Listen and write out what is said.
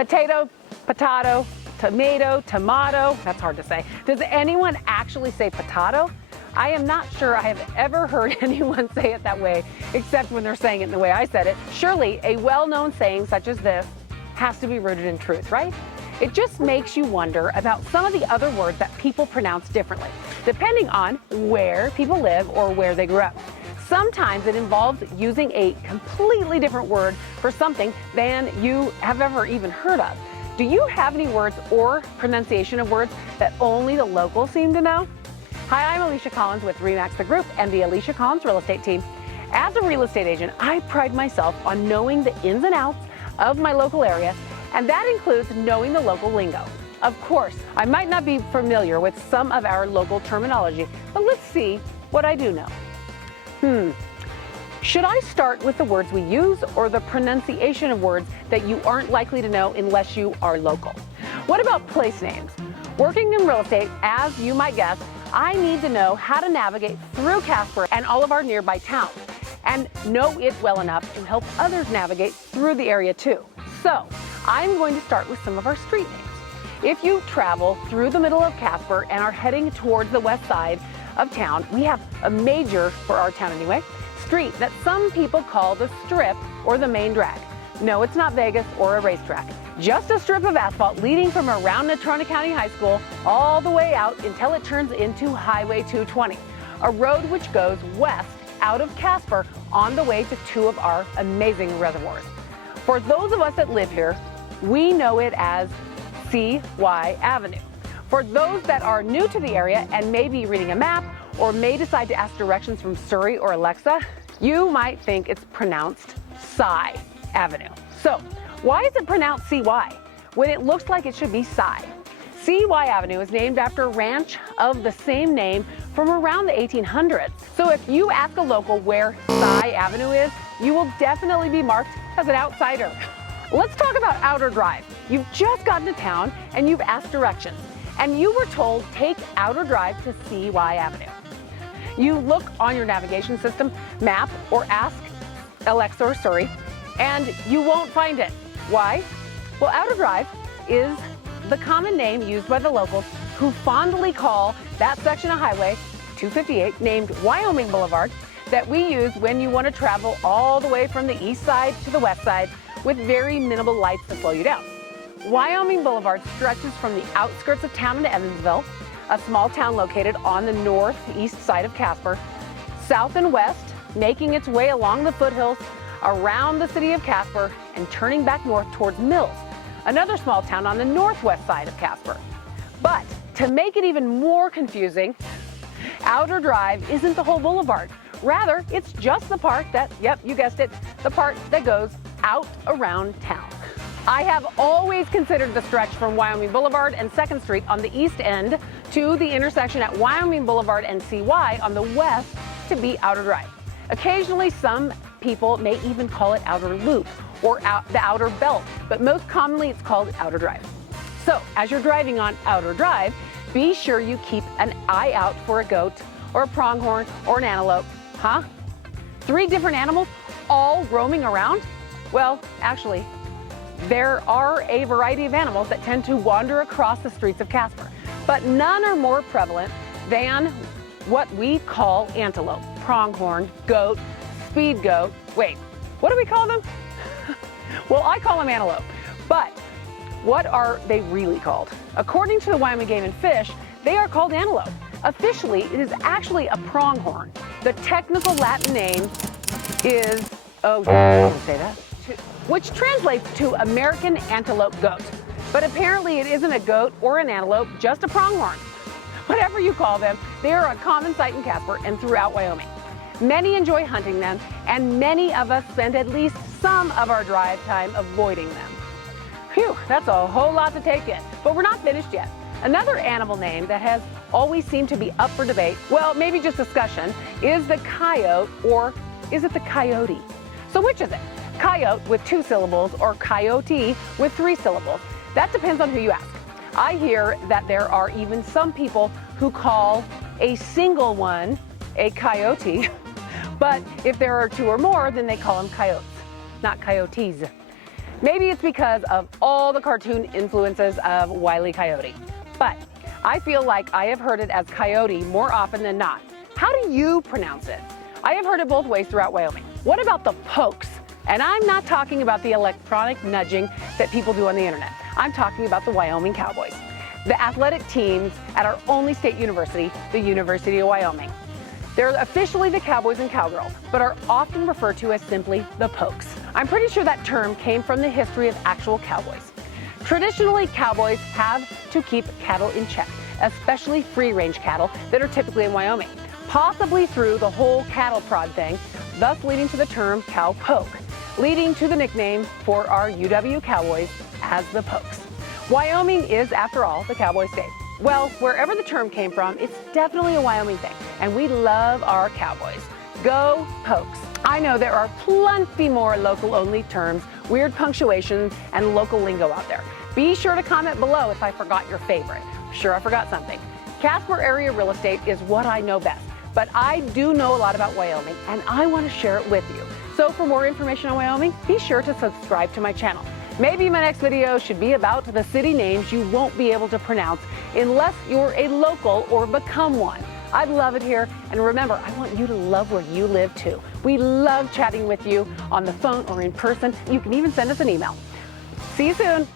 Potato, potato, tomato, tomato. That's hard to say. Does anyone actually say potato? I am not sure I have ever heard anyone say it that way, except when they're saying it in the way I said it. Surely a well-known saying such as this has to be rooted in truth, right? It just makes you wonder about some of the other words that people pronounce differently, depending on where people live or where they grew up. Sometimes it involves using a completely different word for something than you have ever even heard of. Do you have any words or pronunciation of words that only the locals seem to know? Hi, I'm Alisha Collins with RE/MAX the Group and the Alisha Collins Real Estate Team. As a real estate agent, I pride myself on knowing the ins and outs of my local area, and that includes knowing the local lingo. Of course, I might not be familiar with some of our local terminology, but let's see what I do know. Should I start with the words we use or the pronunciation of words that you aren't likely to know unless you are local? What about place names? Working in real estate, as you might guess, I need to know how to navigate through Casper and all of our nearby towns, and know it well enough to help others navigate through the area too. So, I'm going to start with some of our street names. If you travel through the middle of Casper and are heading towards the west side of town, we have a major, for our town anyway, street that some people call the Strip or the Main Drag. No, it's not Vegas or a racetrack. Just a strip of asphalt leading from around Natrona County High School all the way out until it turns into Highway 220, a road which goes west out of Casper on the way to two of our amazing reservoirs. For those of us that live here, we know it as CY Avenue. For those that are new to the area and may be reading a map or may decide to ask directions from Siri or Alexa, you might think it's pronounced Cy Avenue. So, why is it pronounced CY when it looks like it should be Cy? CY Avenue is named after a ranch of the same name from around the 1800s. So if you ask a local where Cy Avenue is, you will definitely be marked as an outsider. Let's talk about Outer Drive. You've just gotten to town and you've asked directions, and you were told take Outer Drive to CY Avenue. You look on your navigation system, map, or ask Alexa or Siri, and you won't find it. Why? Well, Outer Drive is the common name used by the locals who fondly call that section of Highway 258 named Wyoming Boulevard that we use when you want to travel all the way from the east side to the west side with very minimal lights to slow you down. Wyoming Boulevard stretches from the outskirts of town into Evansville, a small town located on the northeast side of Casper, south and west, making its way along the foothills, around the city of Casper, and turning back north towards Mills, another small town on the northwest side of Casper. But to make it even more confusing, Outer Drive isn't the whole boulevard. Rather, it's just the part that, yep, you guessed it, the part that goes out around town. I have always considered the stretch from Wyoming Boulevard and 2nd Street on the east end to the intersection at Wyoming Boulevard and CY on the west to be Outer Drive. Occasionally, some people may even call it Outer Loop or the Outer Belt, but most commonly it's called Outer Drive. So, as you're driving on Outer Drive, be sure you keep an eye out for a goat or a pronghorn or an antelope. Huh? 3 different animals all roaming around? Well, actually, there are a variety of animals that tend to wander across the streets of Casper, but none are more prevalent than what we call antelope, pronghorn, goat, speed goat. Wait, what do we call them? Well, I call them antelope, but what are they really called? According to the Wyoming Game and Fish, they are called antelope. Officially, it is actually a pronghorn. The technical Latin name is, oh, I don't say that, which translates to American antelope goat. But apparently it isn't a goat or an antelope, just a pronghorn. Whatever you call them, they are a common sight in Casper and throughout Wyoming. Many enjoy hunting them, and many of us spend at least some of our drive time avoiding them. Phew, that's a whole lot to take in, but we're not finished yet. Another animal name that has always seemed to be up for debate, well, maybe just discussion, is the coyote, or is it the coyote? So which is it? Coyote with 2 syllables or coyote with 3 syllables? That depends on who you ask. I hear that there are even some people who call a single one a coyote, but if there are 2 or more, then they call them coyotes, not coyotes. Maybe it's because of all the cartoon influences of Wile E. Coyote. But I feel like I have heard it as coyote more often than not. How do you pronounce it? I have heard it both ways throughout Wyoming. What about the pokes? And I'm not talking about the electronic nudging that people do on the internet. I'm talking about the Wyoming Cowboys, the athletic teams at our only state university, the University of Wyoming. They're officially the Cowboys and Cowgirls, but are often referred to as simply the Pokes. I'm pretty sure that term came from the history of actual cowboys. Traditionally, cowboys have to keep cattle in check, especially free-range cattle that are typically in Wyoming, possibly through the whole cattle prod thing, thus leading to the term cowpoke, leading to the nickname for our UW Cowboys as the Pokes. Wyoming is, after all, the cowboy state. Well, wherever the term came from, it's definitely a Wyoming thing, and we love our cowboys. Go Pokes! I know there are plenty more local-only terms, weird punctuations, and local lingo out there. Be sure to comment below if I forgot your favorite. I'm sure I forgot something. Casper area real estate is what I know best, but I do know a lot about Wyoming, and I want to share it with you. So for more information on Wyoming, be sure to subscribe to my channel. Maybe my next video should be about the city names you won't be able to pronounce unless you're a local or become one. I love it here, and remember, I want you to love where you live too. We love chatting with you on the phone or in person. You can even send us an email. See you soon.